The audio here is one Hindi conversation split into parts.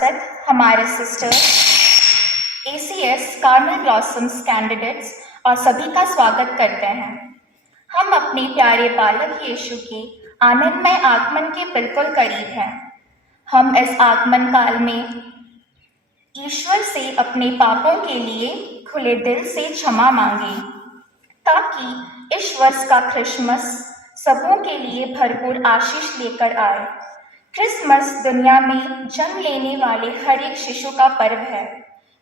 तक हमारे sister ACS Carmel blossoms candidates और सभी का स्वागत करते हैं। हम अपने प्यारे बालक यीशु के आनंदमय आगमन के बिल्कुल करीब हैं। हम इस आगमन काल में ईश्वर से अपने पापों के लिए खुले दिल से क्षमा मांगे, ताकि इस वर्ष का क्रिसमस सबों के लिए भरपूर आशीष लेकर आए। क्रिसमस दुनिया में जन्म लेने वाले हर एक शिशु का पर्व है,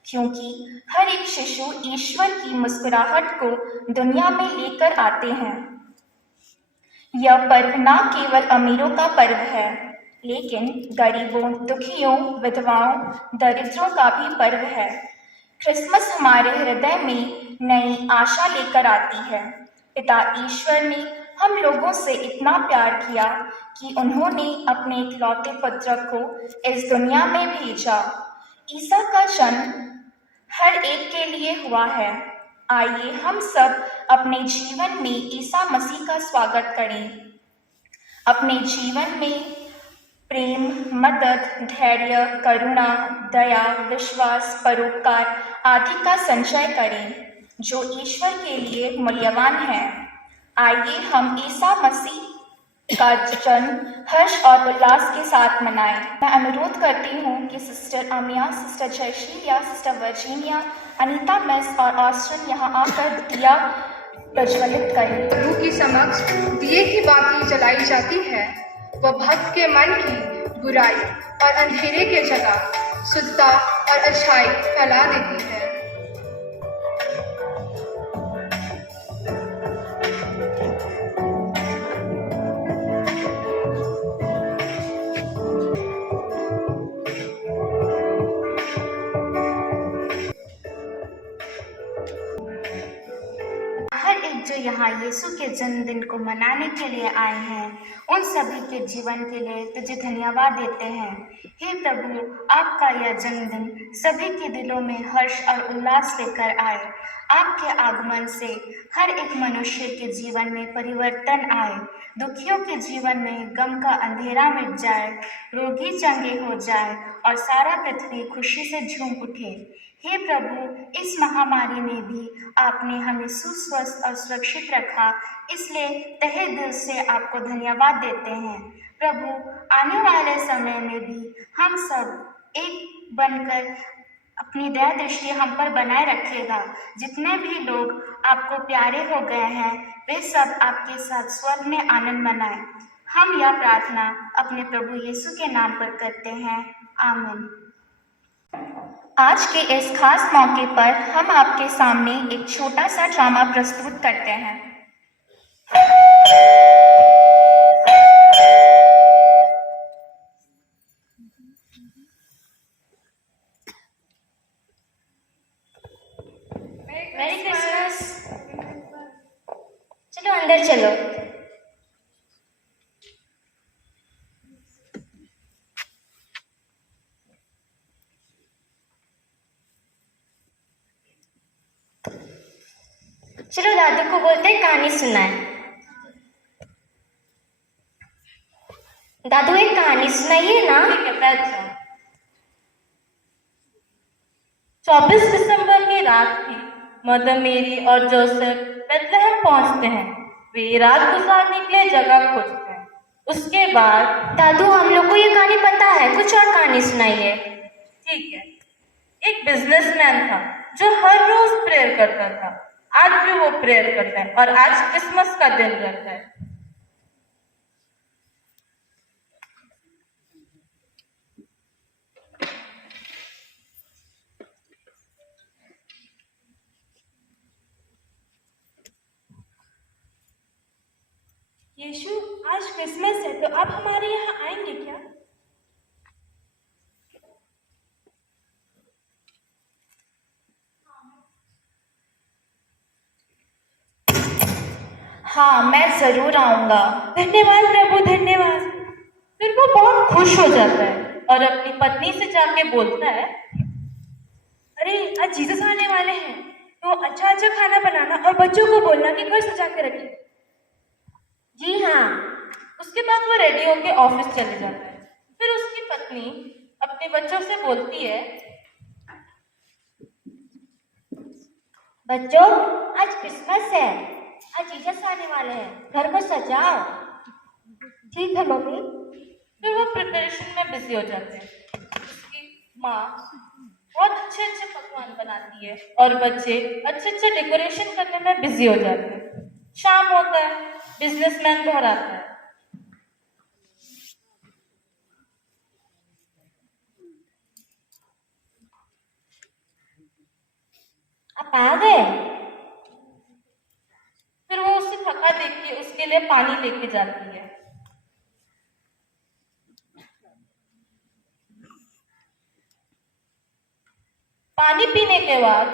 क्योंकि हर एक शिशु ईश्वर की मुस्कुराहट को दुनिया में लेकर आते हैं। यह पर्व न केवल अमीरों का पर्व है, लेकिन गरीबों, दुखियों, विधवाओं, दरिद्रों का भी पर्व है। क्रिसमस हमारे हृदय में नई आशा लेकर आती है। पिता ईश्वर ने हम लोगों से इतना प्यार किया कि उन्होंने अपने इकलौते पुत्र को इस दुनिया में भेजा। ईसा का जन्म हर एक के लिए हुआ है। आइए हम सब अपने जीवन में ईसा मसीह का स्वागत करें। अपने जीवन में प्रेम, मदद, धैर्य, करुणा, दया, विश्वास, परोपकार आदि का संचय करें, जो ईश्वर के लिए मूल्यवान है। आइए हम ईसा मसीह का जन्म हर्ष और उल्लास के साथ मनाएं। मैं अनुरोध करती हूँ कि sister Amiya, sister Jayaseelia, sister Virginia, Anita miss और ऑस्टिन यहाँ आकर दिया प्रज्वलित करें। प्रभु की समक्ष दिए की बाती जलाई जाती है। वह भक्त के मन की बुराई और अंधेरे के जगह शुद्धता और अच्छाई फैला देती है। जो यहाँ यीशु के जन्मदिन को मनाने के लिए आए हैं, उन सभी के जीवन के लिए तुझे धन्यवाद देते हैं। हे प्रभु, आपका यह जन्मदिन सभी के दिलों में हर्ष और उल्लास लेकर आए। आपके आगमन से हर एक मनुष्य के जीवन में परिवर्तन आए, दुखियों के जीवन में गम का अंधेरा मिट जाए, रोगी चंगे हो जाए और सारा पृथ्वी खुशी से झूम उठे। हे प्रभु, इस महामारी में भी आपने हमें सुस्वस्थ और सुरक्षित रखा, इसलिए तहे दिल से आपको धन्यवाद देते हैं। प्रभु, आने वाले समय में भी हम सब एक बनकर अपनी दया दृष्टि हम पर बनाए रखेगा। जितने भी लोग आपको प्यारे हो गए हैं, वे सब आपके साथ स्वर्ग में आनंद मनाएं। हम यह प्रार्थना अपने प्रभु यीशु के नाम पर करते हैं, आमीन। आज के इस खास मौके पर हम आपके सामने एक छोटा सा ड्रामा प्रस्तुत करते हैं। मेरी क्रिसमस। चलो अंदर चलो। चलो दादू को बोलते हैं कहानी सुनाए। दादू एक कहानी सुनाइए ना। ठीक है, बैठ जाओ। 24 दिसंबर की रात थी। मदर मेरी और जोसेफ बेथलेहम पहुंचते हैं। वे रात गुजारने के लिए जगह खोजते हैं। उसके बाद दादू, हम लोग को ये कहानी पता है, कुछ और कहानी सुनाइए। ठीक है। एक बिजनेसमैन था जो हर रोज प्रेयर करता था। आज भी वो प्रेयर करता है और आज क्रिसमस का दिन रहता है। यीशु, आज क्रिसमस है तो आप हमारे यहाँ आएंगे क्या? हाँ, मैं जरूर आऊंगा। धन्यवाद प्रभु, धन्यवाद। फिर वो बहुत खुश हो जाता है और अपनी पत्नी से जाके बोलता है, अरे आज जीसस आने वाले हैं, तो अच्छा अच्छा खाना बनाना और बच्चों को बोलना कि घर सजा के रखें। जी हाँ। उसके बाद वो रेडी होके ऑफिस चले जाता है। फिर उसकी पत्नी अपने बच्चों से बोलती है, बच्चों, आज क्रिसमस है। आज जीसस आने वाले हैं। घर को सजाओ। ठीक है मम्मी। फिर वो प्रिपरेशन में बिजी हो जाते हैं। उसकी माँ बहुत अच्छे अच्छे पकवान बनाती है और बच्चे अच्छे अच्छे डेकोरेशन करने में बिजी हो जाते हैं। शाम होता है, बिजनेसमैन घर आता है। आप आ गए? फिर वो उसे थका देख के उसके लिए पानी लेके जाती है। पानी पीने के बाद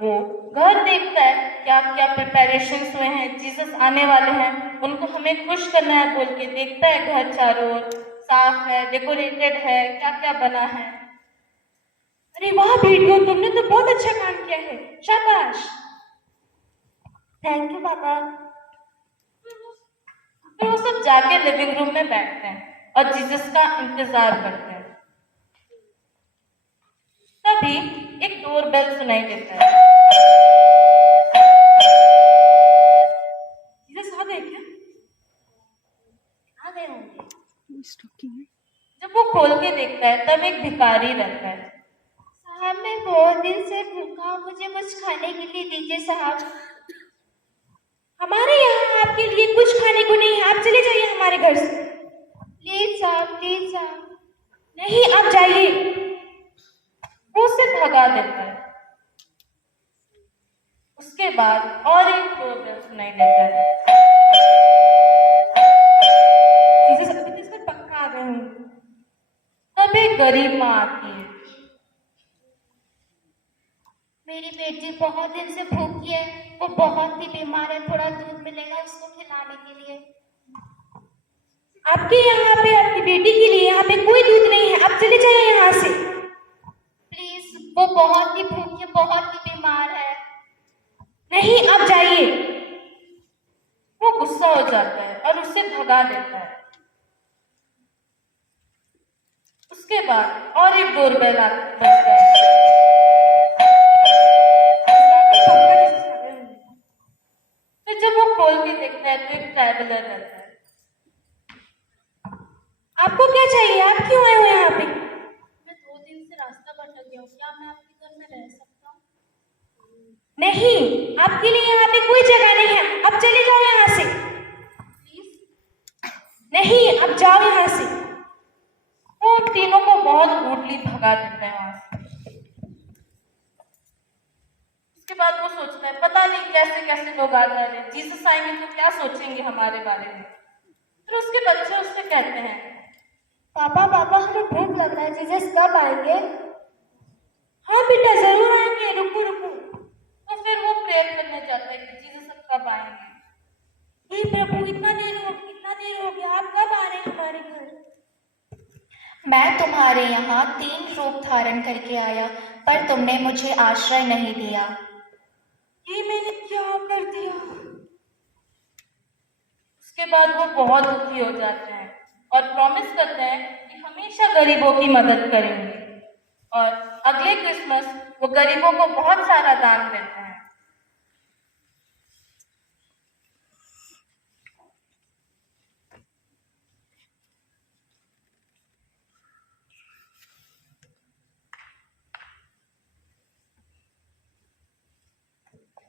वो घर देखता है क्या क्या प्रिपरेशंस हुए हैं, जीसस आने वाले हैं, उनको हमें खुश करना है बोल के देखता है। घर चारों ओर साफ है, डेकोरेटेड है, क्या क्या बना है। अरे वाह बेटियों, तुमने तो बहुत अच्छा काम किया है, शाबाश। थैंक यू पापा। फिर वो सब जाके लिविंग रूम में बैठते हैं और जीसस का इंतजार करते हैं। तभी एक डोरबेल सुनाई देता है। जीसस आ गए क्या? आ गए होंगे। जब वो खोल के देखता है तब एक भिखारी रहता है। साहब, मैं बहुत दिन से भूखा हूँ, मुझे कुछ खाने के लिए दीजिए साहब। हमारे यहाँ आपके लिए कुछ खाने को नहीं है, आप चले जाइए हमारे घर से। प्लीज साहब, प्लीज साहब। नहीं, आप जाइए। वो उसे भगा देता है। उसके बाद और एक डोरबेल सुनाई देता है। जीसस अभी तो इस पर पक्का आ गए होंगे। तब एक गरीब माँ आती है। मेरी बेटी बहुत दिन से भूखी है, वो बहुत ही बीमार है, थोड़ा दूध मिलेगा उसको खिलाने के लिए। आपके यहाँ पे आपकी बेटी के लिए यहाँ पे कोई दूध नहीं है, आप चले जाइए यहाँ से। प्लीज, वो बहुत ही भूखी है, बहुत ही बीमार है। नहीं, आप जाइए। वो गुस्सा हो जाता है और उसे भगा देता है। उसके बाद और एक डोरबेल बजता है। फिर जब वो खोल के देखता है तो एक ट्रैवलर रहता है। आपको क्या चाहिए? आप क्यों आए हो यहाँ पे? मैं 2 दिन से रास्ता भटक गया हूँ, क्या मैं आपके घर में रह सकता हूँ? नहीं, आपके लिए यहाँ पे कोई जगह नहीं है, आप चले जाओ यहाँ से। प्लीज। नहीं, आप जाओ यहाँ से। वो उन तीनों को बहुत रूडली भगा देता है वहां से। उसके बाद वो सोचता है पता नहीं कैसे कैसे लोग आ जा रहे हैं, जीसस आएंगे तो क्या सोचेंगे हमारे बारे में। फिर उसके बच्चे उससे कहते हैं, पापा पापा, हमें भूख लग रहा है, जीसस कब आएंगे? हाँ बेटा, जरूर आएंगे, रुको रुको। तो फिर वो प्रेयर करने जाता है कि जीसस अब कब आएंगे। हे प्रभु, इतना देर हो गया, आप कब आ रहे हैं हमारे घर? मैं तुम्हारे यहाँ 3 रूप धारण करके आया, पर तुमने मुझे आश्रय नहीं दिया। ये मैंने क्या कर दिया? उसके बाद वो बहुत दुखी हो जाते हैं और प्रॉमिस करते हैं कि हमेशा गरीबों की मदद करेंगे। और अगले क्रिसमस वो गरीबों को बहुत सारा दान देते हैं।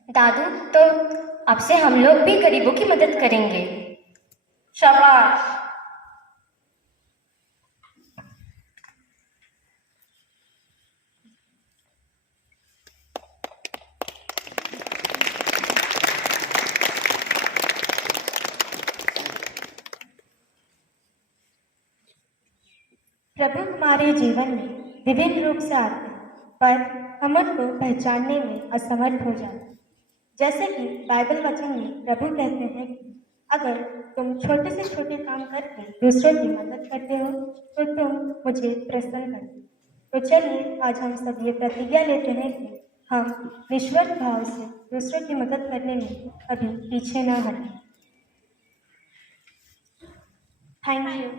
दादू, तो अब से हम लोग भी गरीबों की मदद करेंगे। शाबाश। प्रभु हमारे जीवन में विभिन्न रूप से आते हैं, पर हम उनको पहचानने में असमर्थ हो जाते हैं। जैसे कि बाइबल वचन में प्रभु कहते हैं कि अगर तुम छोटे से छोटे काम करके दूसरों की मदद करते हो तो तुम मुझे प्रसन्न करते हो। तो चलिए आज हम सब ये प्रतिज्ञा लेते हैं कि हम निस्वार्थ भाव से दूसरों की मदद करने में कभी पीछे ना हटें। Thank you.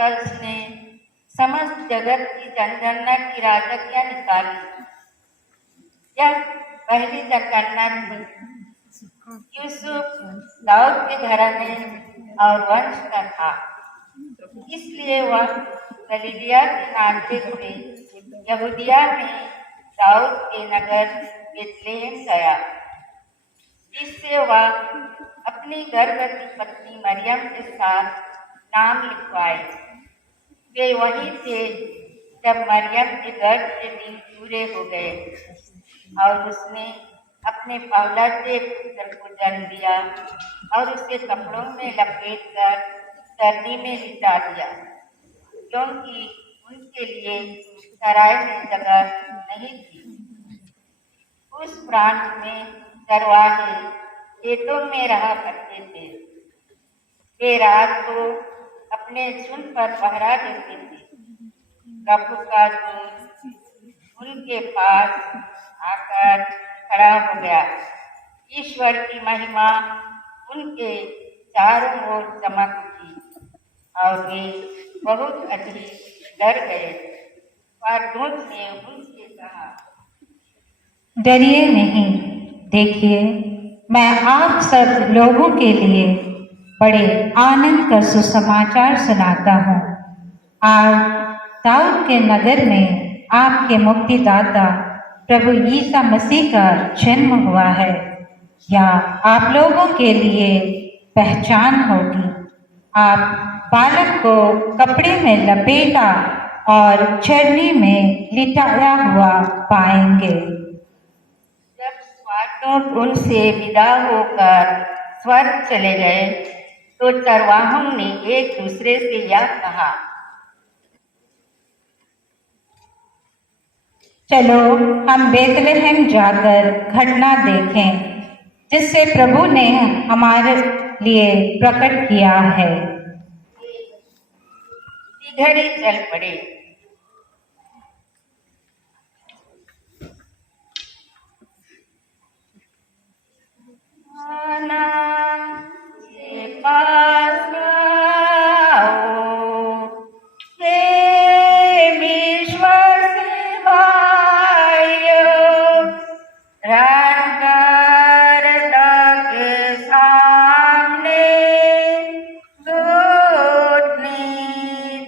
तक उसने समस्त जगत की जनगणना की राजज्ञा निकाली। यह पहली जनगणना थी। यूसुफ दाऊद के घराने और वंश का था, इसलिए वह गलीलिया के नाज़रेत से यहूदिया में दाऊद के नगर बेतलेहम गया। इससे वह अपनी गर्भवती पत्नी मरियम के साथ नाम लिखवाए। वे वहीं थे जब मरियम के गर्भ के दिन पूरे हो गए और उसने अपने पहलौठे पुत्र को जन्म दिया और उसे कपड़ों में लपेटकर सर्दी में लिटा दिया, क्योंकि उनके लिए सराय में जगह नहीं थी। उस प्रांत में चरवाहे खेतों में रहा करते थे। वे रात को अपने झुंड पर पहरा देते थे। प्रभु का दूत उनके पास आकर खड़ा हो गया। ईश्वर की महिमा उनके चारों ओर चमक उठी और वे बहुत अधिक डर गए। पर दूत ने उनसे कहा, डरिए नहीं, देखिए मैं आप सब लोगों के लिए बड़े आनंद का सुसमाचार सुनाता हूँ। आज दाऊद के नगर में आपके मुक्तिदाता प्रभु यीशु मसीह का जन्म हुआ है। या आप लोगों के लिए पहचान होगी। आप बालक को कपड़े में लपेटा और चरनी में लिटाया हुआ पाएंगे। जब स्वार्थों उनसे विदा होकर स्वर्ग चले गए तो चरवाहों ने एक दूसरे से यह कहा, चलो हम बेतलेहम जाकर घटना देखें जिससे प्रभु ने हमारे लिए प्रकट किया है। इधर ही चल पड़े। के पास आओ, ईश्वर से भाइयों, के सामने घुटने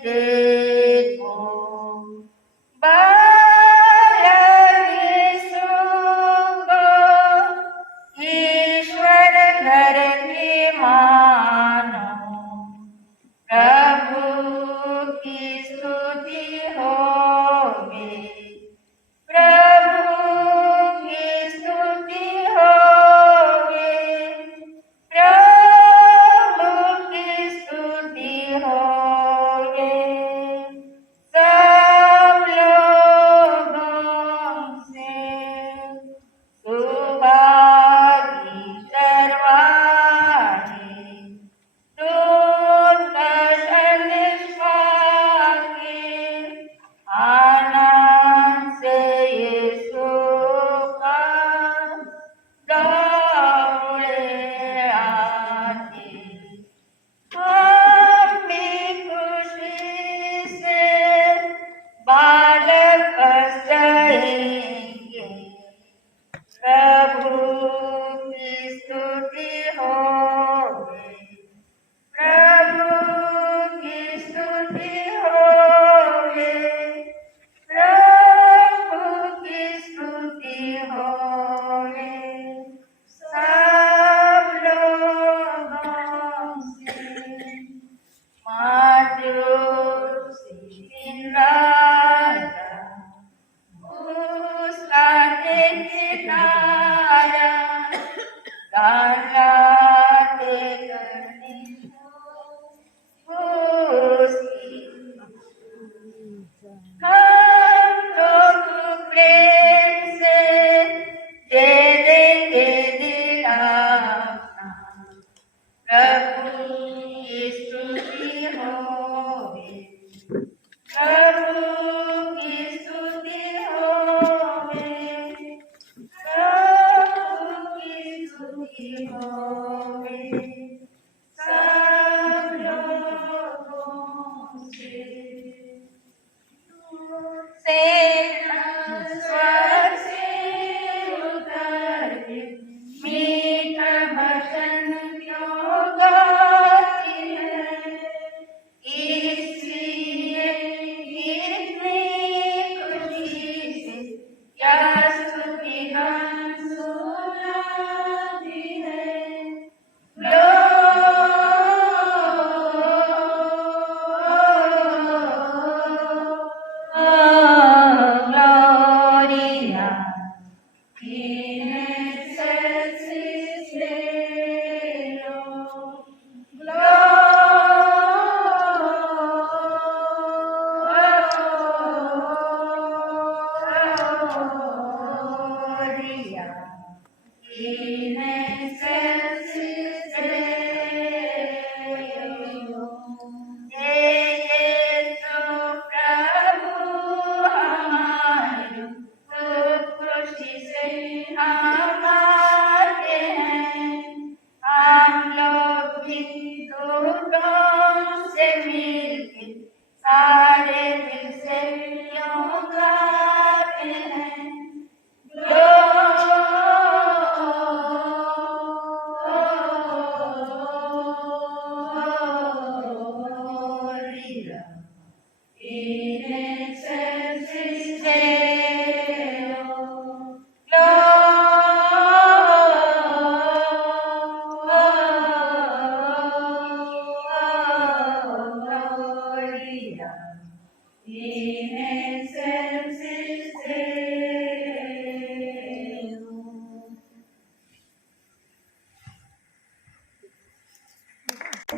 देखो, बालक यीशु को ईश्वर घर के मानो, प्रभु की स्तुति होवे, प्रभु की स्तुति होवे, प्रभु की स्तुति होवे। सब लोगों से सुभागी चरवाहे दूत का संदेश पाके आनंद से यीशु का दौड़े आते। हम भी खुशी से बालक पर चढ़ेंगे, प्रभु की स्तुति होवे, प्रभु की स्तुति होवे, प्रभु की स्तुति होवे। सब लोगों से माजो दिन राजा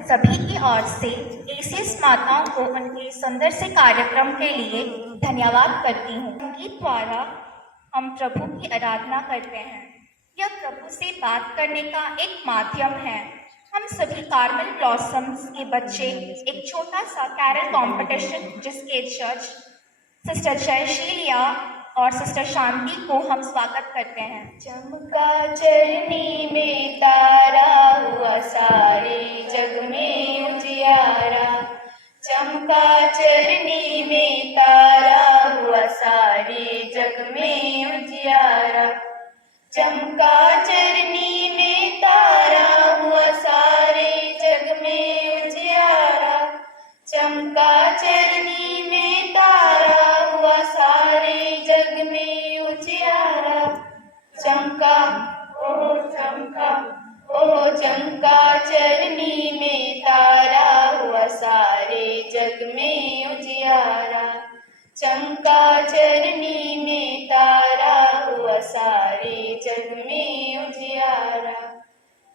सभी की ओर से एसीएस माताओं को उनके सुंदर से कार्यक्रम के लिए धन्यवाद करती हूँ। संगीत द्वारा हम प्रभु की आराधना करते हैं। यह प्रभु से बात करने का एक माध्यम है। हम सभी कार्मेल ब्लॉसम्स के बच्चे एक छोटा सा कैरल कंपटीशन जिसके जज सिस्टर जयशीलिया और सिस्टर शांति को हम स्वागत करते हैं। चमका चरनी में तारा हुआ सारे जग में उजियारा, चमका चरनी में तारा हुआ सारे जग में उजियारा, चमका चरनी में तारा हुआ सारे जग में उजियारा, चमका चरनी में तारा हुआ सारे जग में उजियारा, चमका ओ चमका ओ चमका चरनी में तारा हुआ सारे जग में उजियारा, चमका चरनी में तारा हुआ सारे जग में उजियारा।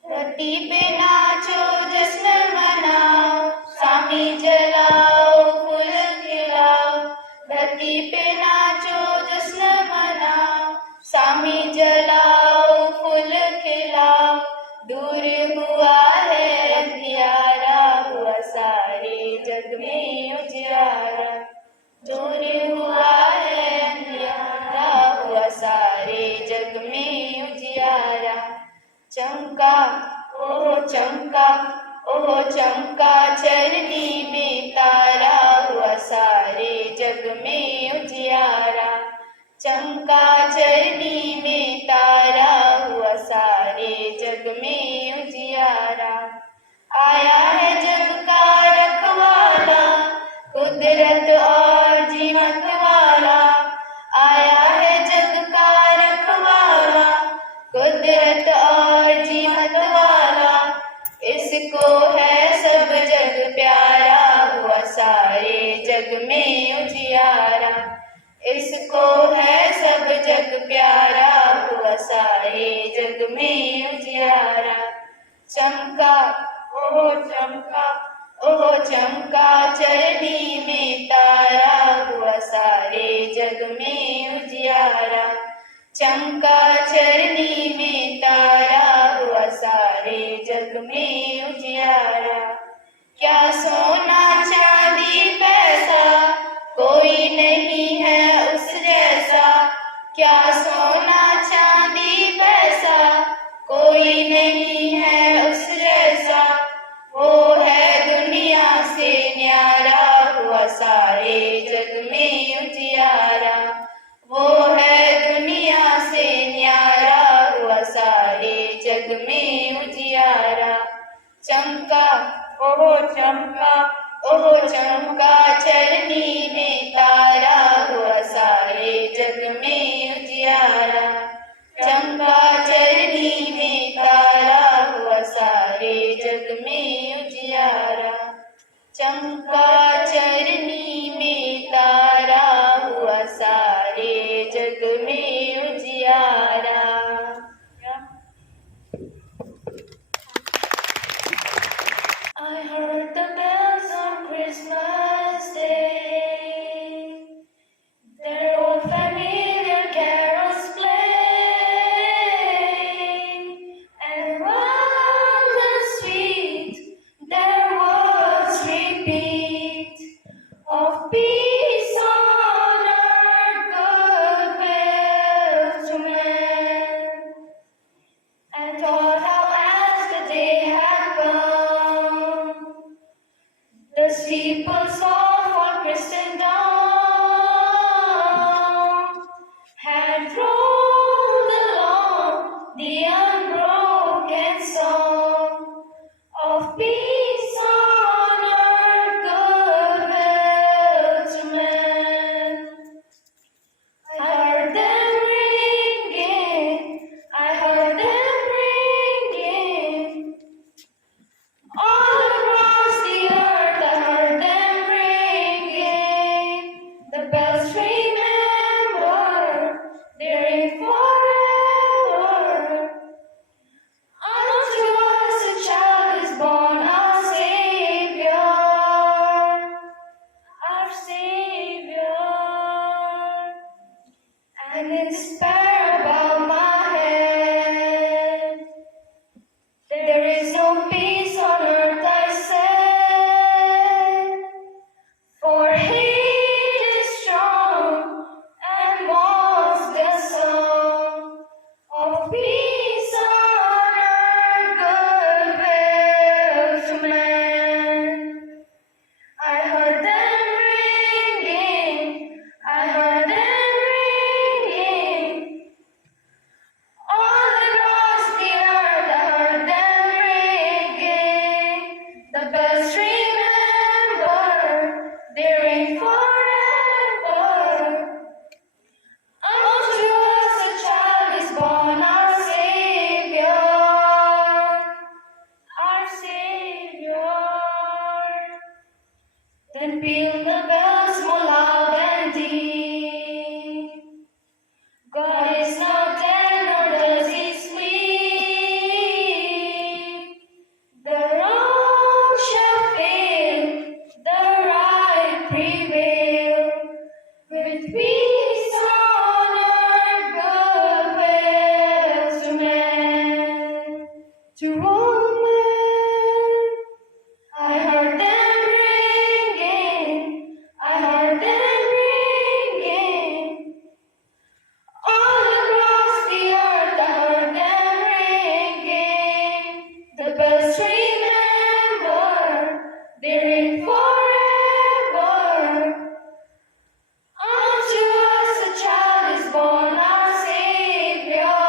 धरती पे नाचो जश्न मनाओ, सामी जलाओ फूल खिलाओ, धरती पे नाचो जश्न मनाओ, सामी जलाओ फूल खिलाओ, दूर हुआ है अंधियारा हुआ सारे जग में उजियारा, दूर हुआ है अंधियारा हुआ सारे जग में उजियारा, चमका ओ चमका ओ चमका चरनी में तारा हुआ सारे जग में उजियारा, चमका चरनी में तारा हुआ सारे जग में उजियारा। आया है जग का रखवाला, कुदरत और जीवत वाला, आया है जग का रखवाला, कुदरत और जीवत वाला, इसको है सब जग प्यारा हुआ सारे जग में उजियारा, इसको है सब जग प्यारा हुआ सारे जग में उजियारा। चमका ओ चमका ओ चमका चरनी में तारा हुआ सारे जग में उजियारा, चमका चरनी में तारा हुआ सारे जग में उजियारा। क्या सोना चांदी पैसा कोई नहीं है उस जैसा, क्या सोना चांदी पैसा कोई नहीं है उस जैसा, वो है दुनिया से न्यारा हुआ सारे जग में उजियारा, वो है दुनिया से न्यारा हुआ सारे जग में उजियारा। चमका ओहो चमका चरनी में तारा हुआ सारे जग में उजियारा, चमका चरनी में तारा हुआ सारे जग में उजियारा, चमका चरनी में तारा हुआ सारे जग में उजियारा। I heard the bells on Christmas and in despair about my head. There is no peace on earth, I said, for hate is strong and wants the song of peace on earth, goodwill to men. I heard them ringing, I heard them ringing. All across the earth, I heard them ringing. The bells remember, they ring forever. Unto us a child is born, our Savior, our Savior. Then peal the bells more loud and deep. God is not dead, nor does he sleep. The wrong shall fail, the right prevail. With peace on earth, goodwill to men. To all men, I heard them ringing, I heard them ringing. All across the earth, I heard them ringing. The bells remember, they ring forever. Unto us a child is born, our Savior,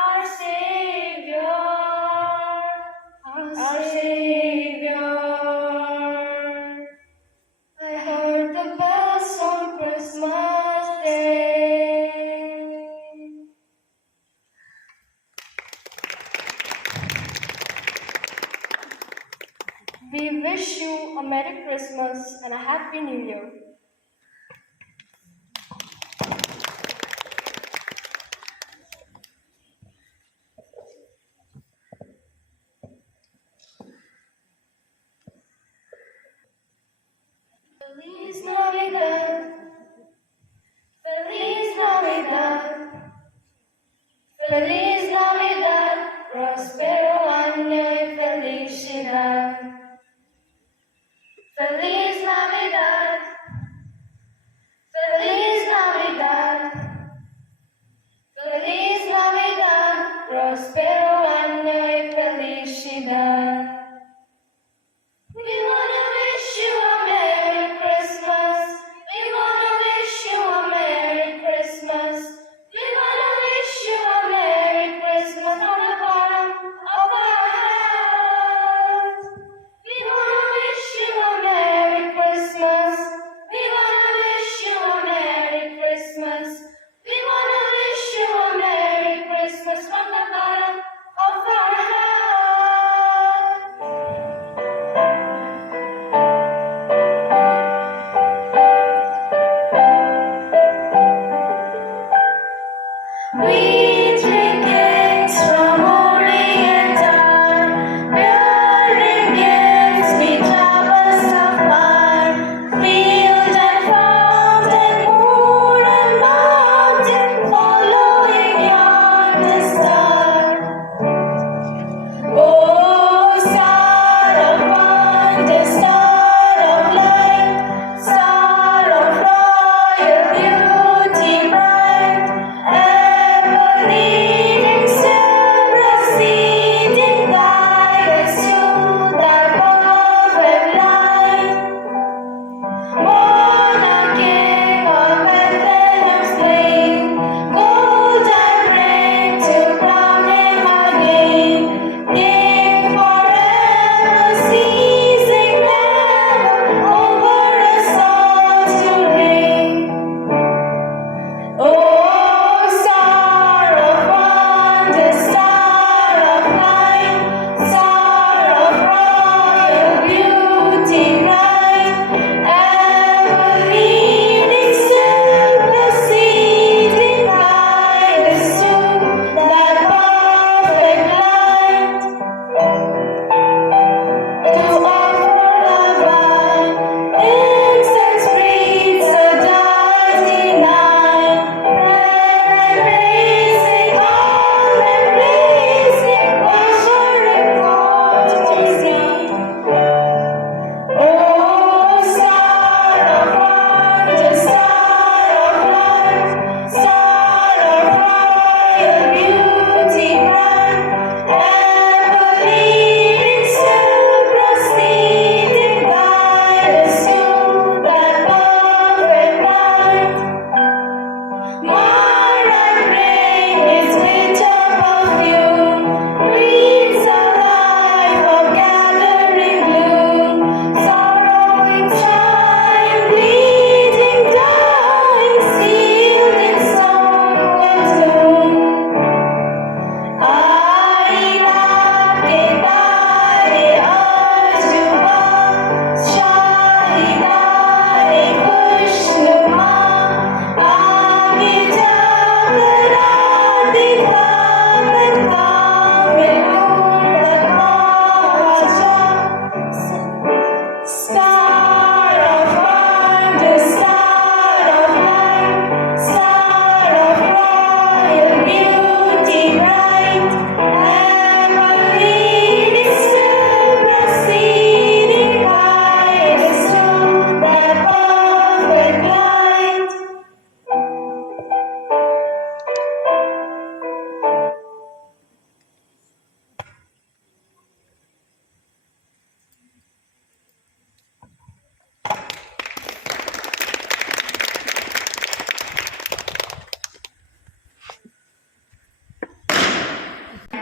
our Savior, our Savior. I heard the bells on Christmas Day. We wish you a Merry Christmas and a Happy New Year. Feliz Navidad, Feliz Navidad, Feliz Navidad, Prospero año y felicidad. Feliz Navidad,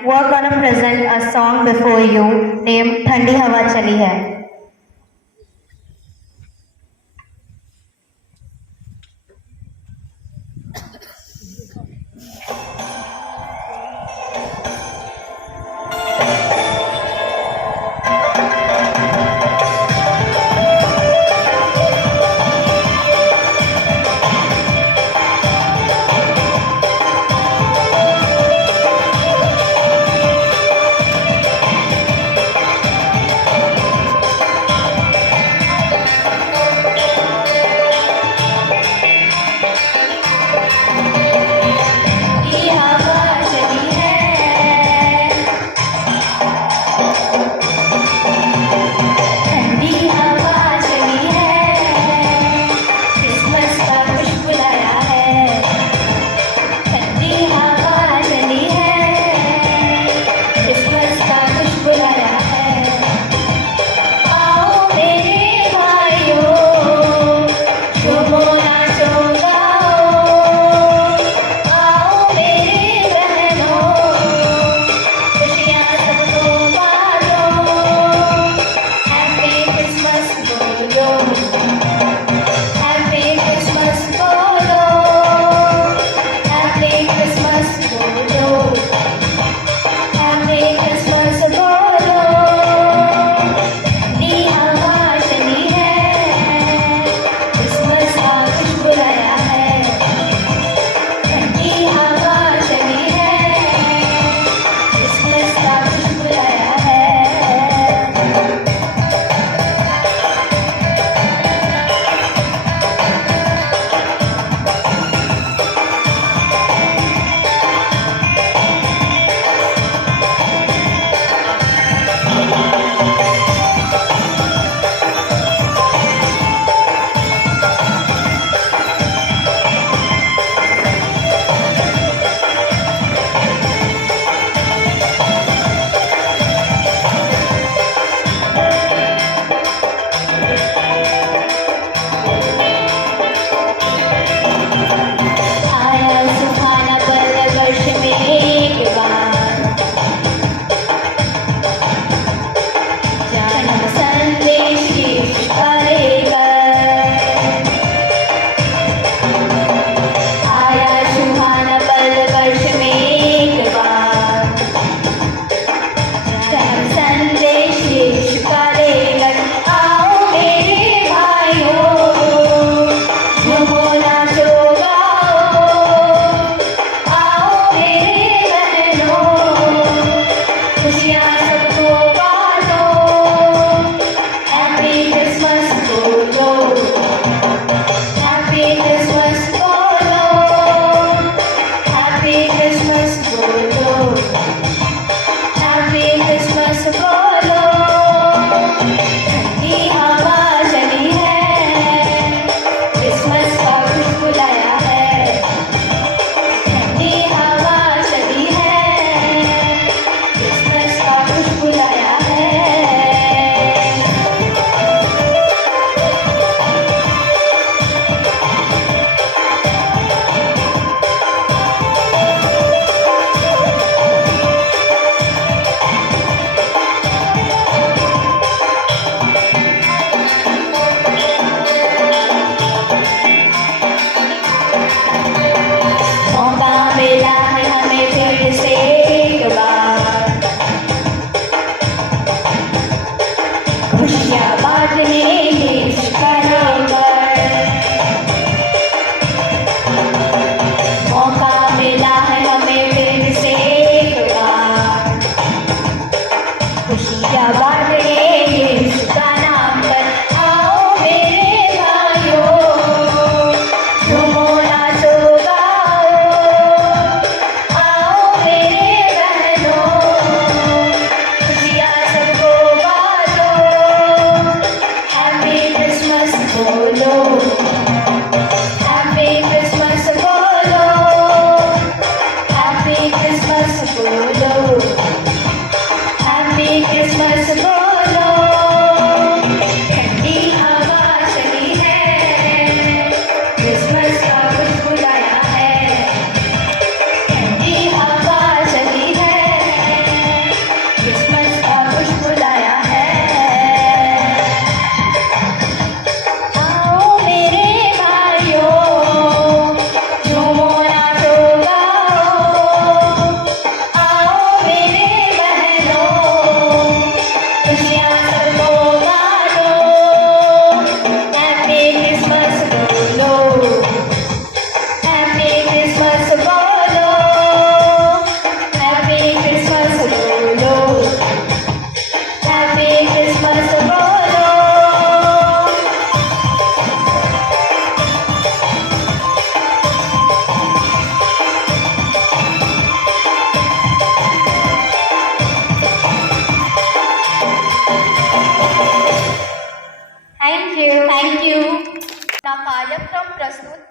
we are gonna present a song before you named Thandi Hawa Chali Hai.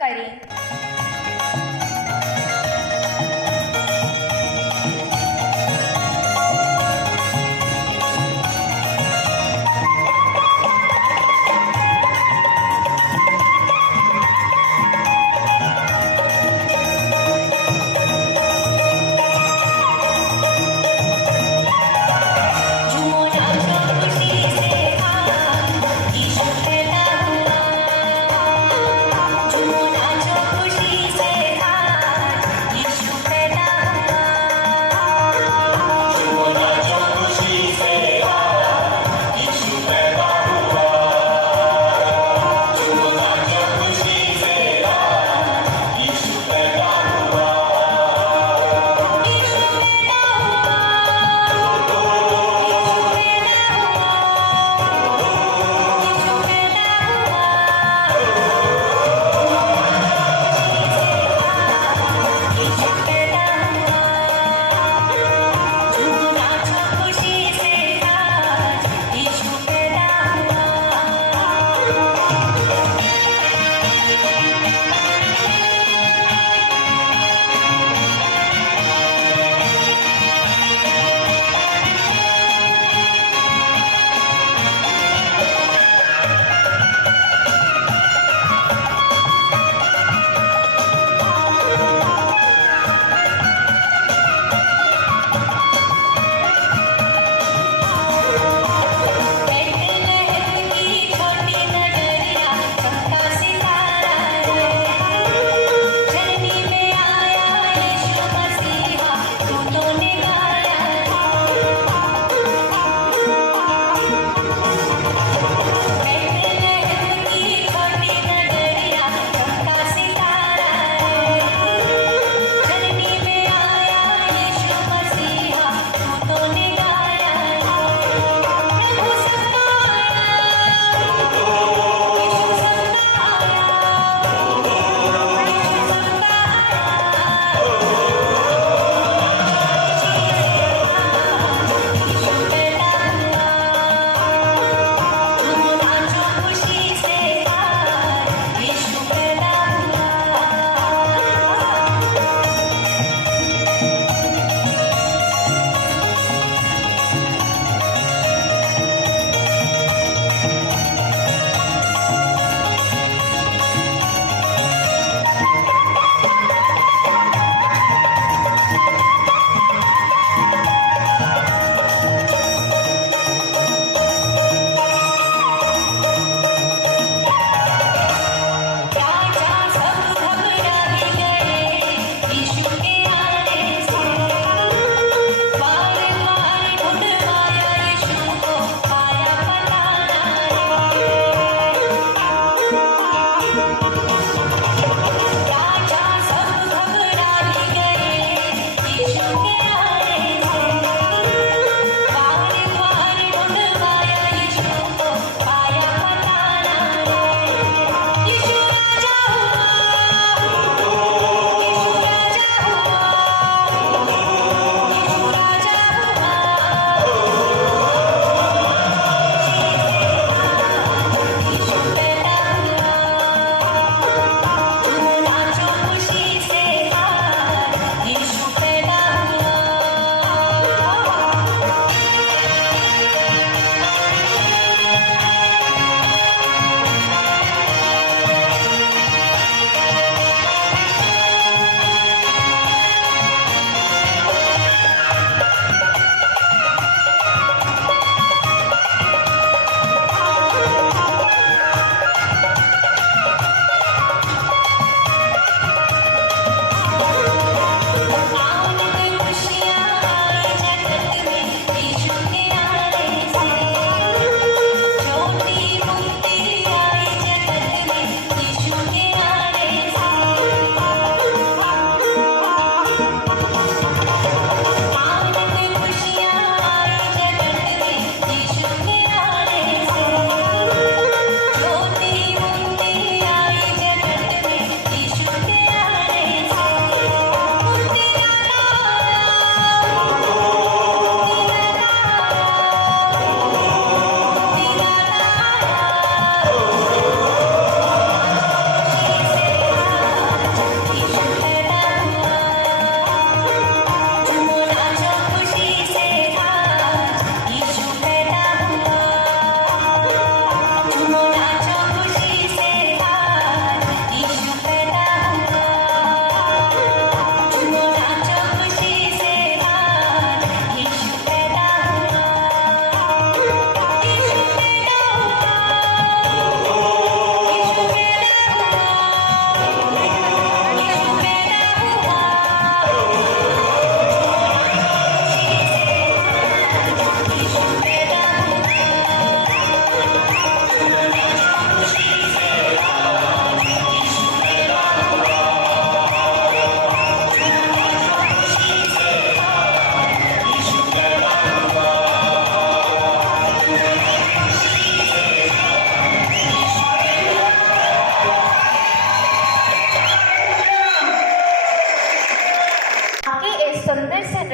करें। झूमो नाचो खुशी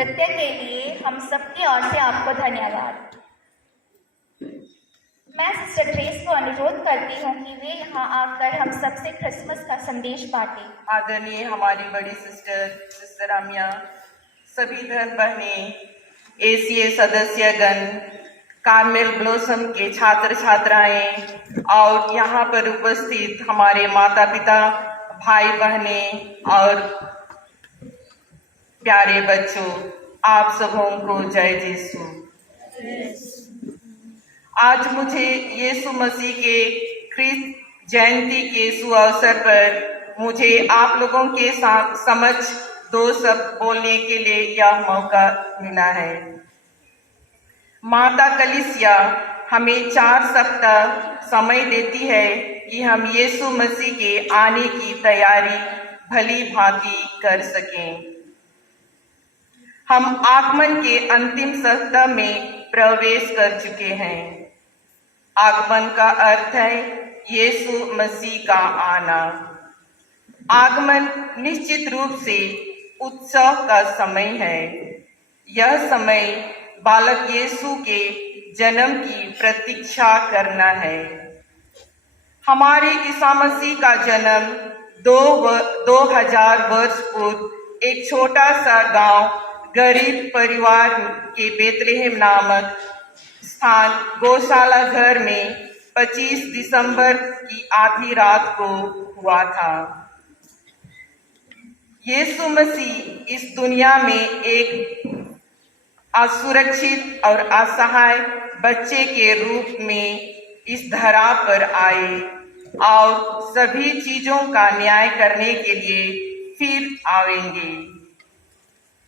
नृत्य के लिए हम सबकी ओर से आपको धन्यवाद। मैं सिस्टर ग्रेस को अनुरोध करती हूँ कि वे यहाँ आकर हम सबसे क्रिसमस का संदेश बांटें। आदरणीय हमारी बड़ी सिस्टर रामिया, सभी धन बहनें, एसीए सदस्यगण, कार्मेल ब्लॉसम के छात्र छात्राएं और यहाँ पर उपस्थित हमारे माता पिता, भाई बहने और प्यारे बच्चों, आप सबों को जय यीशु। आज मुझे यीशु मसीह के ख्रीस्त जयंती के सुअवसर पर मुझे आप लोगों के साथ समझ दो शब्द बोलने के लिए यह मौका मिला है। माता कलीसिया हमें 4 सप्ताह समय देती है कि हम यीशु मसीह के आने की तैयारी भली भांति कर सकें। हम आगमन के अंतिम सप्ताह में प्रवेश कर चुके हैं। आगमन का अर्थ है यीशु मसीह का आना। आगमन निश्चित रूप से उत्सव का समय है। यह समय बालक यीशु के जन्म की प्रतीक्षा करना है। हमारे ईसा मसीह का जन्म 2000 वर्ष पूर्व एक छोटा सा गांव गरीब परिवार के बेतलेहम नामक स्थान गौशाला घर में 25 दिसंबर की आधी रात को हुआ था। यीशु मसीह इस दुनिया में एक असुरक्षित और असहाय बच्चे के रूप में इस धरा पर आए और सभी चीजों का न्याय करने के लिए फिर आवेंगे।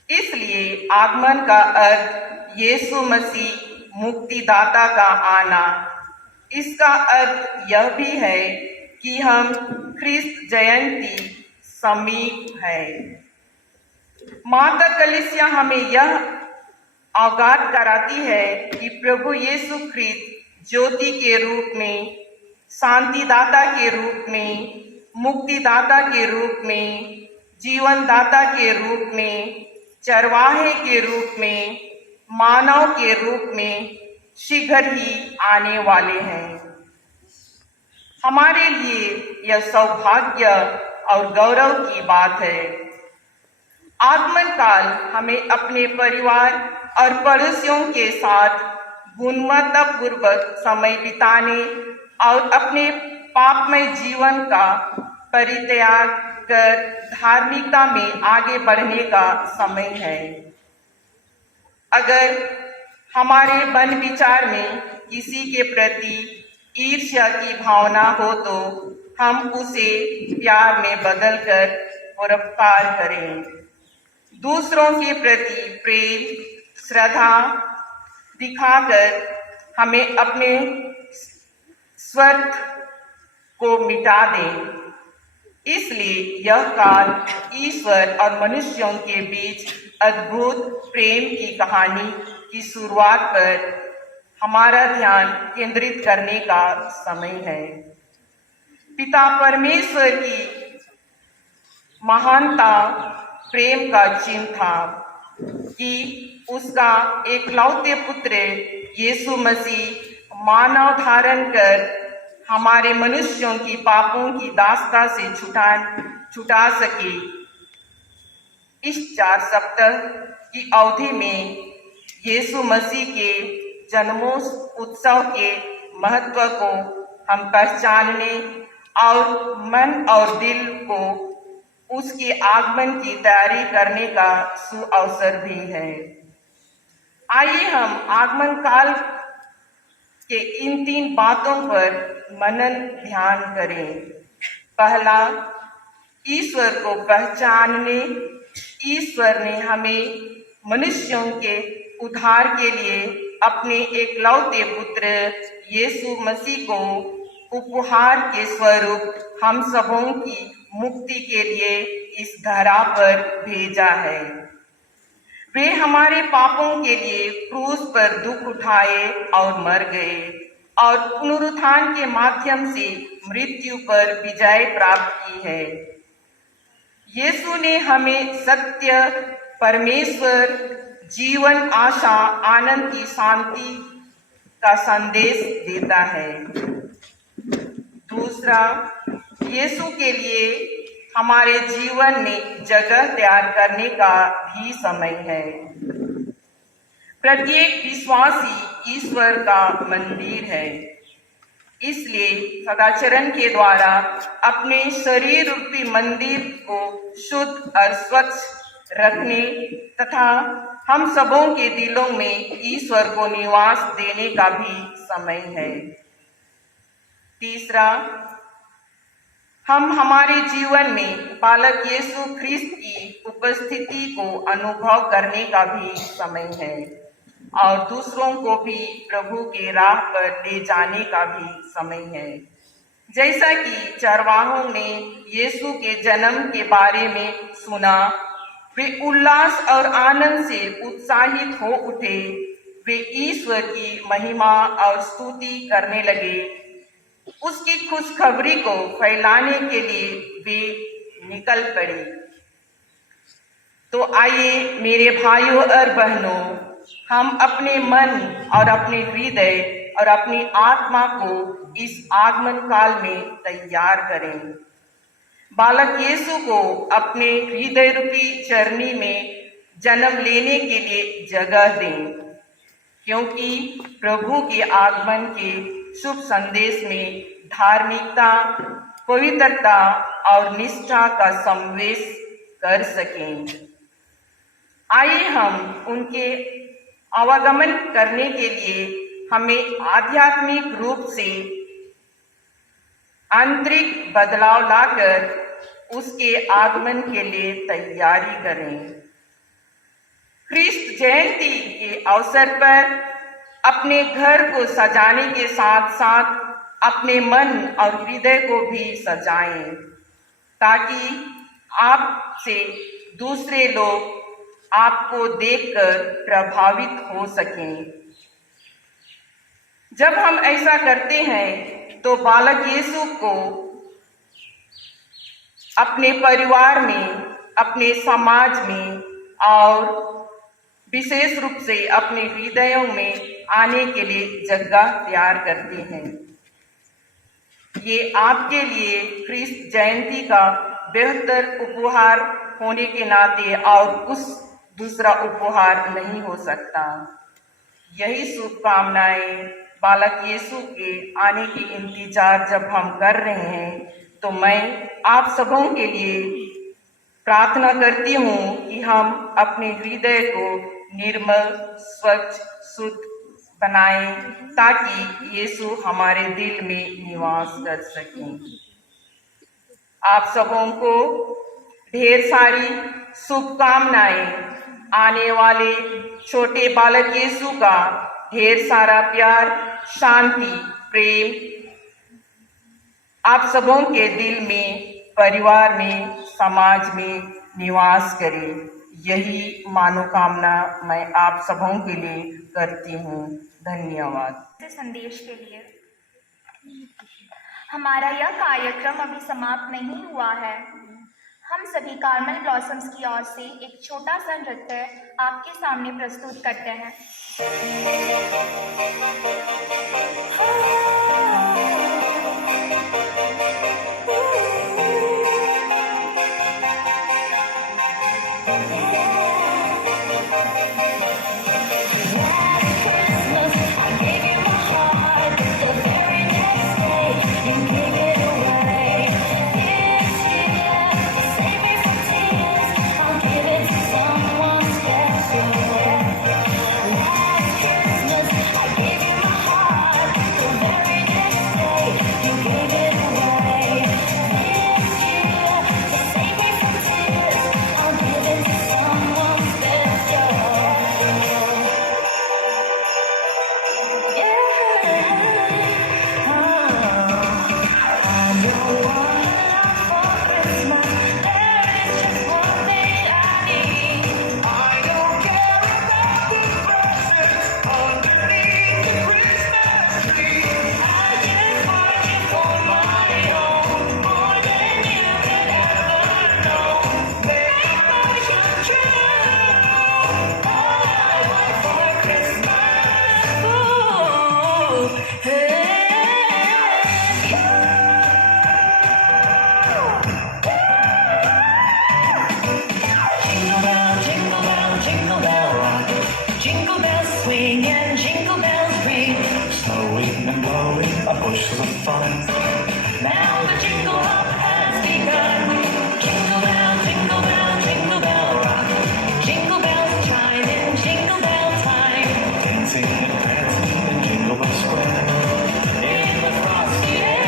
इसलिए आगमन का अर्थ यीशु मसीह मुक्तिदाता का आना। इसका अर्थ यह भी है कि हम ख्रीस्त जयंती समीप है। माता कलीसिया हमें यह अवगत कराती है कि प्रभु यीशु ख्रीस्त ज्योति के रूप में, शांतिदाता के रूप में, मुक्तिदाता के रूप में, जीवनदाता के रूप में, चरवाहे के रूप में, मानव के रूप में शीघ्र ही आने वाले हैं। हमारे लिए यह सौभाग्य और गौरव की बात है। आगमन काल हमें अपने परिवार और पड़ोसियों के साथ गुणवत्तापूर्वक समय बिताने और अपने पापमय जीवन का परित्याग कर धार्मिकता में आगे बढ़ने का समय है। अगर हमारे मन विचार में किसी के प्रति ईर्ष्या की भावना हो तो हम उसे प्यार में बदलकर परोपकार करें। दूसरों के प्रति प्रेम, श्रद्धा दिखाकर हमें अपने स्वार्थ को मिटा दें। इसलिए यह काल ईश्वर और मनुष्यों के बीच अद्भुत प्रेम की कहानी की शुरुआत पर हमारा ध्यान केंद्रित करने का समय है। पिता परमेश्वर की महानता प्रेम का चिन्ह था कि उसका एकलौते पुत्र यीशु मसीह मानव धारण कर हमारे मनुष्यों की पापों की दास्ता से छुटा सके। इस 4 सप्ताह की अवधि में यीशु मसीह के जन्मोत्सव के महत्व को हम पहचानने और मन और दिल को उसके आगमन की तैयारी करने का सुअवसर भी है। आइए हम आगमन काल के इन 3 बातों पर मनन ध्यान करें। पहला, ईश्वर को पहचानने। ईश्वर ने हमें मनुष्यों के उद्धार के लिए अपने एकलौते पुत्र यीशु मसीह को उपहार के स्वरूप हम सबों की मुक्ति के लिए इस धरा पर भेजा है। वे हमारे पापों के लिए क्रूस पर दुख उठाए और मर गए और पुनरुत्थान के माध्यम से मृत्यु पर विजय प्राप्त की है। यीशु ने हमें सत्य परमेश्वर जीवन, आशा, आनंद की शांति का संदेश देता है। दूसरा, यीशु के लिए हमारे जीवन में जगह तैयार करने का भी समय है। प्रत्येक विश्वासी ईश्वर का मंदिर है, इसलिए सदाचरण के द्वारा अपने शरीर रूपी मंदिर को शुद्ध और स्वच्छ रखने तथा हम सबों के दिलों में ईश्वर को निवास देने का भी समय है। तीसरा, हम हमारे जीवन में बालक यीशु ख्रिस्त की उपस्थिति को अनुभव करने का भी समय है और दूसरों को भी प्रभु के राह पर ले जाने का भी समय है। जैसा कि चरवाहों ने यीशु के जन्म के बारे में सुना, वे उल्लास और आनंद से उत्साहित हो उठे। वे ईश्वर की महिमा और स्तुति करने लगे। उसकी खुशखबरी को फैलाने के लिए वे निकल पड़े। तो आइए मेरे भाइयों और बहनों, हम अपने मन और अपने हृदय और अपनी आत्मा को इस आगमन काल में तैयार करें। बालक यीशु को अपने हृदय रूपी चरनी में जन्म लेने के लिए जगह दें, क्योंकि प्रभु के आगमन के शुभ संदेश में धार्मिकता, पवित्रता और निष्ठा का समावेश कर सकें। आइए हम उनके आवागमन करने के लिए हमें आध्यात्मिक रूप से आंतरिक बदलाव लाकर उसके आगमन के लिए तैयारी करें। ख्रिस्त जयंती के अवसर पर अपने घर को सजाने के साथ साथ अपने मन और हृदय को भी सजाएं, ताकि आपसे दूसरे लोग आपको देखकर प्रभावित हो सकें। जब हम ऐसा करते हैं तो बालक यीशु को अपने परिवार में, अपने समाज में और विशेष रूप से अपने हृदयों में आने के लिए जगह तैयार करते हैं। ये आपके लिए ख्रिस्त जयंती का बेहतर उपहार होने के नाते और कुछ दूसरा उपहार नहीं हो सकता। यही शुभकामनाएं बालक यीशु के आने की इंतजार जब हम कर रहे हैं, तो मैं आप सबों के लिए प्रार्थना करती हूँ कि हम अपने हृदय को निर्मल, स्वच्छ, शुद्ध बनाएं, ताकि यीशु हमारे दिल में निवास कर सकें। आप सबों को ढेर सारी शुभकामनाएं। आने वाले छोटे बालक यीशु का ढेर सारा प्यार, शांति, प्रेम आप सबों के दिल में, परिवार में, समाज में निवास करे। यही मनोकामना मैं आप सबों के लिए करती हूँ। धन्यवाद। संदेश के लिए हमारा यह कार्यक्रम अभी समाप्त नहीं हुआ है। हम सभी कार्मेल ब्लॉसम्स की ओर से एक छोटा सा नृत्य आपके सामने प्रस्तुत करते हैं। fun. Now the jingle hop has begun. Jingle bell, jingle bell rock. Jingle bells chime in jingle bell time. Dancing and prancing in Jingle Bell Square. In the frosty air.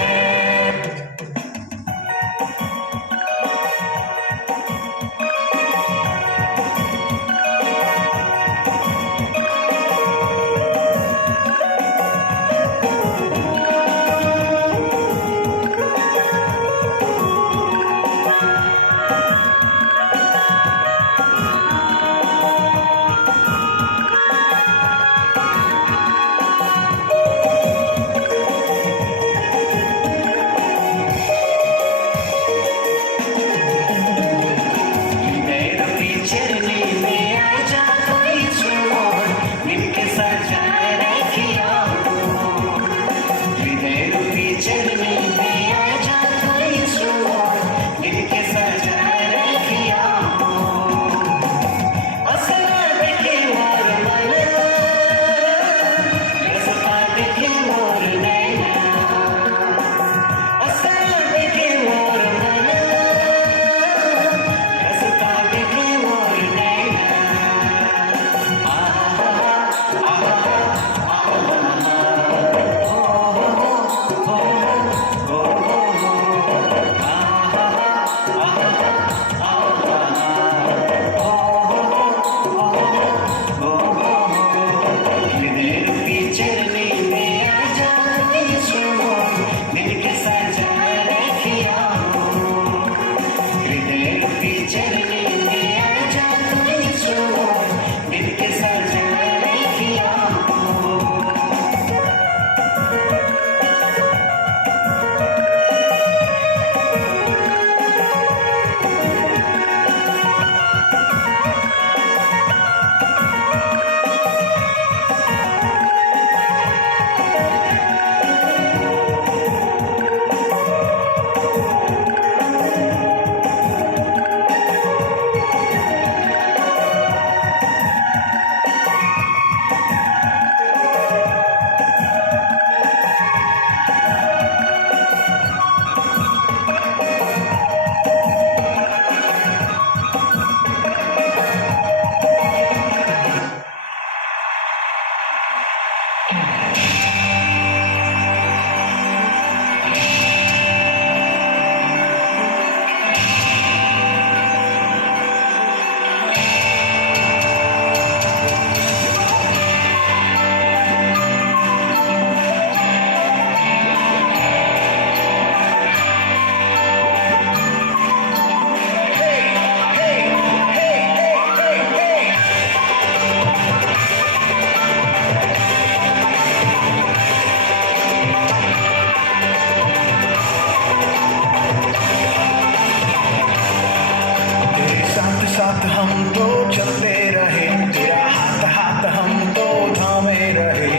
साथ हम तो चलते रहे, तेरा हाथ हाथ हम तो थामे रहे।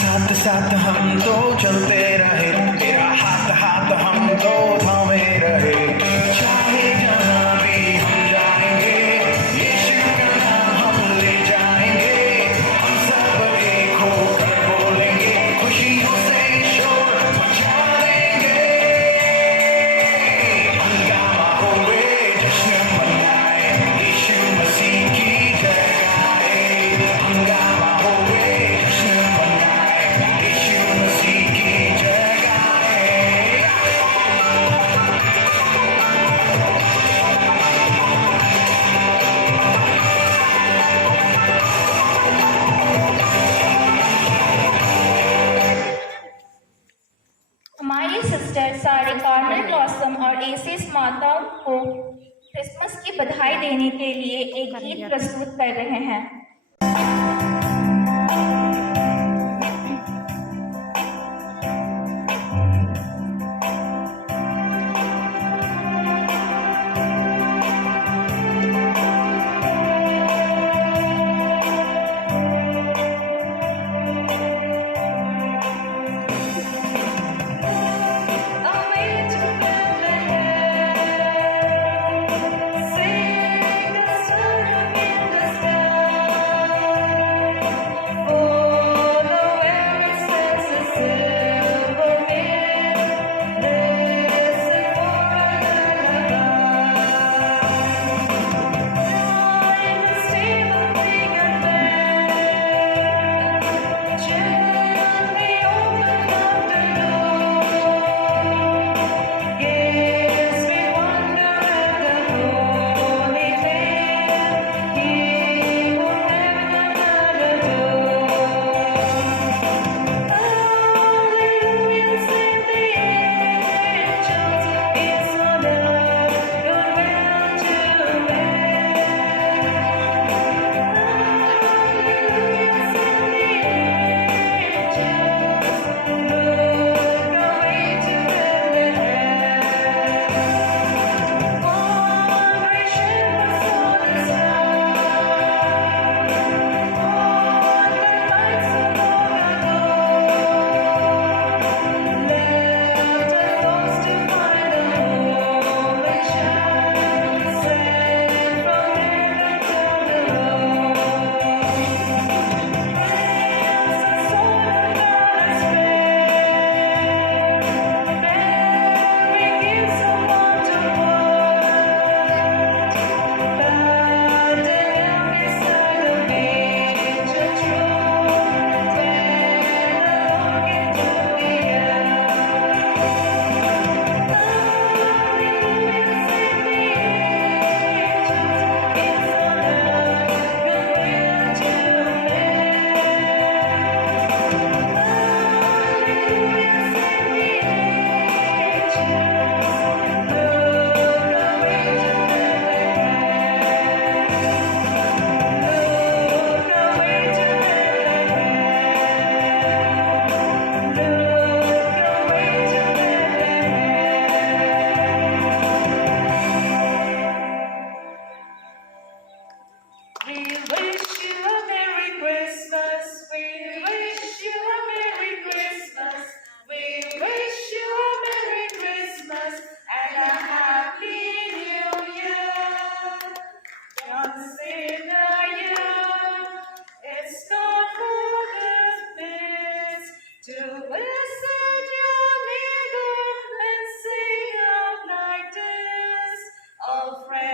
साथ साथ हम तो चलते रहे, तेरा हाथ हाथ हम तो थामे रहे। चाहे जहाँ भी हम जाएंगे, यीशु का नाम हम ले जाएंगे। हम सब एक होकर बोलेंगे, खुशियों से शोर मचा देंगे। हंगामा होवे, जश्न मनाए, यीशु मसीह की जय गाए। हंगामा होवे, जश्न मनाए, यीशु मसीह की जय गाए। हमारी सिस्टर सारे कार्नल ब्लॉसम और एसिस माताओं को क्रिसमस की बधाई देने के लिए एक गीत प्रस्तुत कर रहे हैं। Sing a song in the sky.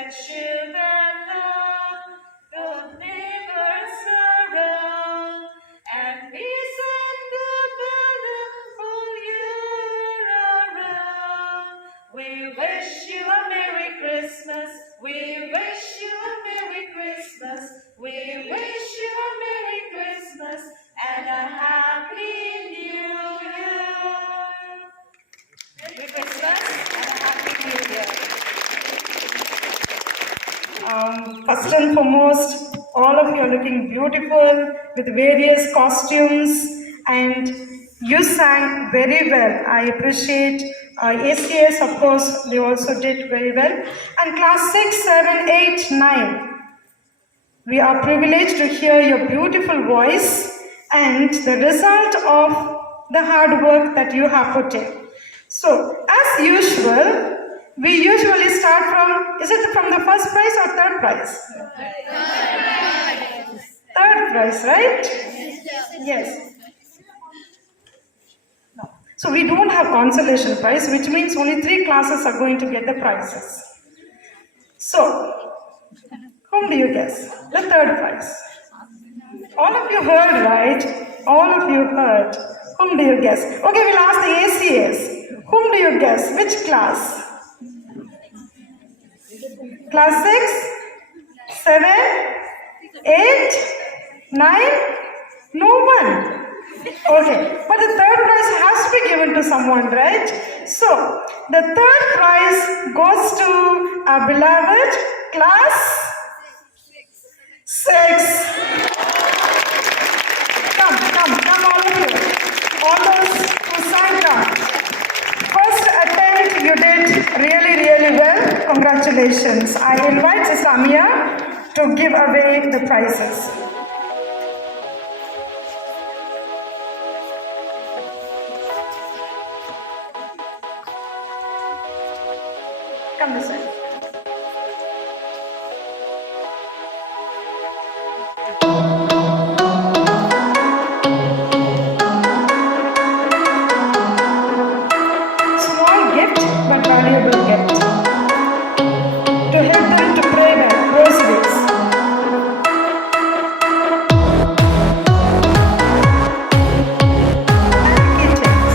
that sugar love, the neighbors around, and peace and goodwill all year around. We wish you a Merry Christmas. We wish you a Merry Christmas. We wish you a Merry Christmas and a Happy New Year. Merry Christmas and a Happy New Year. First and foremost, all of you are looking beautiful with various costumes, and you sang very well. I appreciate ACS, of course, they also did very well. And class 6, 7, 8, 9. We are privileged to hear your beautiful voice and the result of the hard work that you have put in. So, as usual, we usually start from, is it from the first prize or third prize? Third prize, right? Yes. No. So we don't have consolation prize, which means only 3 classes are going to get the prizes. So, whom do you guess? The third prize. All of you heard, right? All of you heard. Whom do you guess? Okay, we'll ask the ACS. Whom do you guess? Which class? Class 6, 7, 8, 9? No one. Okay, but the third prize has to be given to someone, right? So, the third prize goes to our beloved class 6. Come, all of you. All those who sang, come. First attempt, you did really well. Congratulations. I invite Islamia to give away the prizes. Come this way. Small gift, but valuable gift. To help them to pray well, rosaries. And keychains.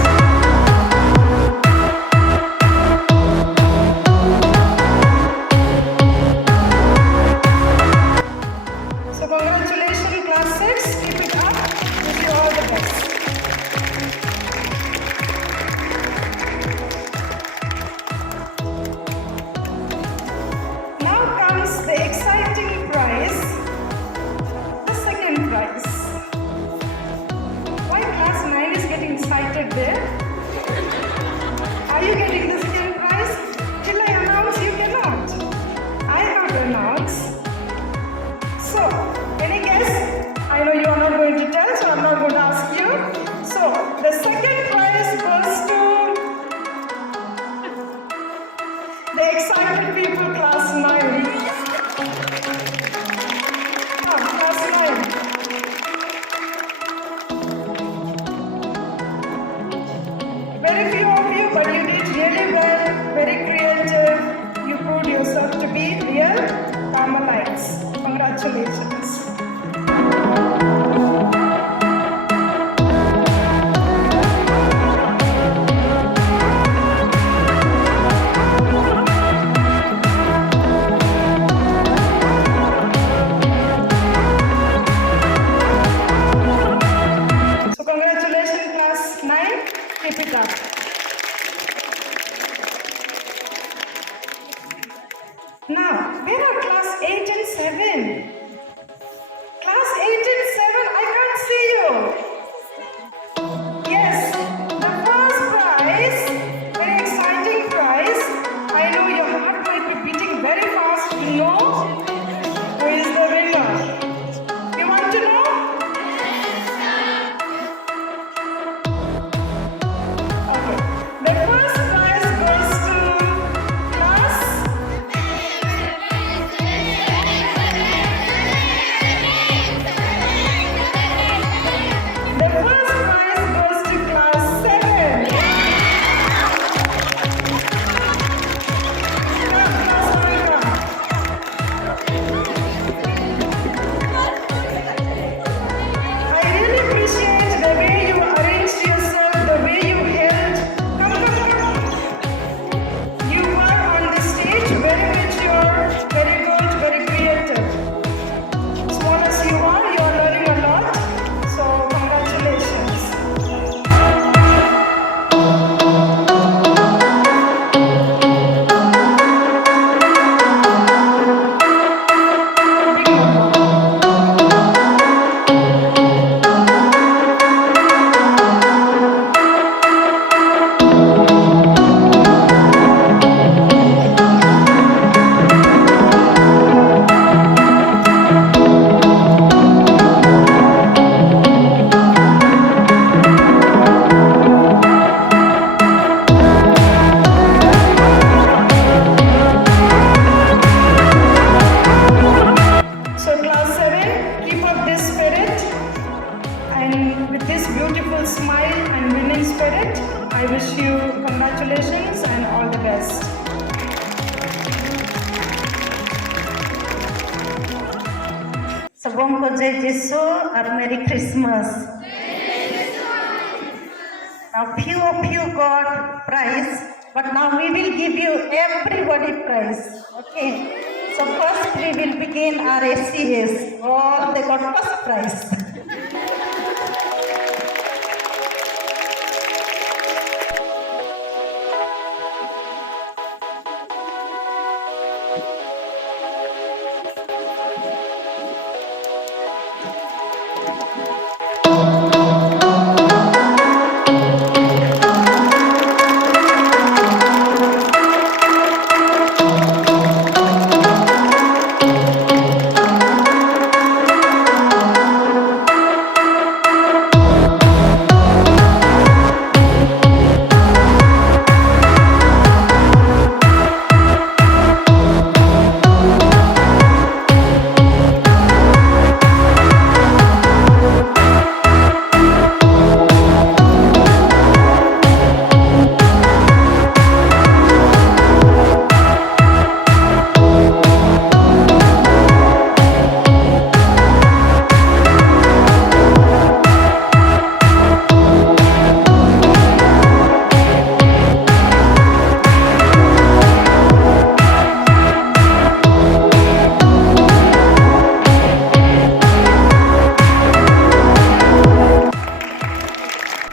So congratulations, class 6. Keep it up. Wish you all the best. Now comes the exciting prize, the second prize. Why class 9 is getting excited there? Are you getting the second prize? Till I announce, you cannot. I have to announce. So, any guess? I know you are not going to tell, so I'm not going to ask you. So, the second prize goes to the excited people, class 9. Come, class 9. Very few of you, but you did really well, very creative. You proved yourself to be real Carmelites. Congratulations. So congratulations, class 9. Keep it up. Now, where are class 8 and 7? Class 8 and 7, I can't see you. Yes, the first prize, very exciting prize. I know your heart might be beating very fast to know who is the winner. You want to know? Okay. The first prize goes to class सबको जय यीशु और मेरी Christmas. Now few of you got prize, but now we will give you everybody prize. Okay. So first we will begin our ACS. All they got first prize.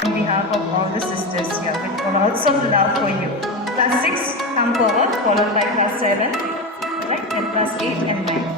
On behalf of all the sisters here, with lots of love for you. Class 6, come forward, followed by class 7, right? And class 8 and 9.